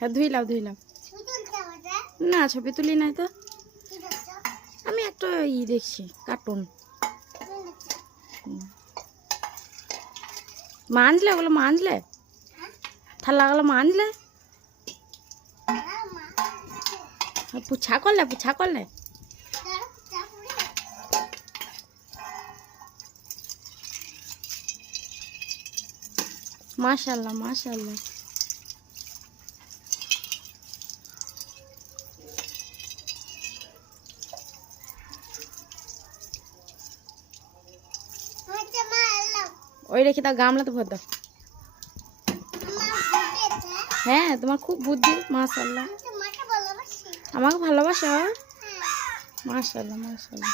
হ্যাঁ ধুইলাম ধুইলাম। না ছবি তুলি নাই তো, আমি একটা দেখছি কার্টুন। মানলে ওগুলো মানলে থালাগুলো মানলে পুছা করলে পুছা করলে মাশাআল্লাহ মাশাআল্লাহ। ওই রেখে দাও, গামলাতে ভর দাও। হ্যাঁ তোমার খুব বুদ্ধি মাশাআল্লাহ। আমাকে ভালোবাসো মাশাআল্লাহ মাশাআল্লাহ।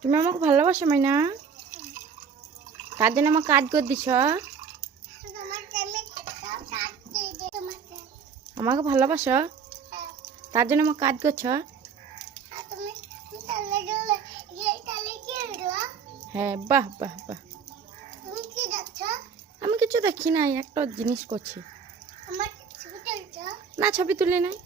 তুমি আমাকে ভালোবাসো মাইনা, তার জন্য আমার কাজ করে দিছ। আমাকে ভালোবাসো তার জন্য আমার কাজ করছ। হ্যাঁ বাহ বাহ বাহ। আমি কিছু দেখি নাই, একটা জিনিস করছি। না ছবি তুলে নাই।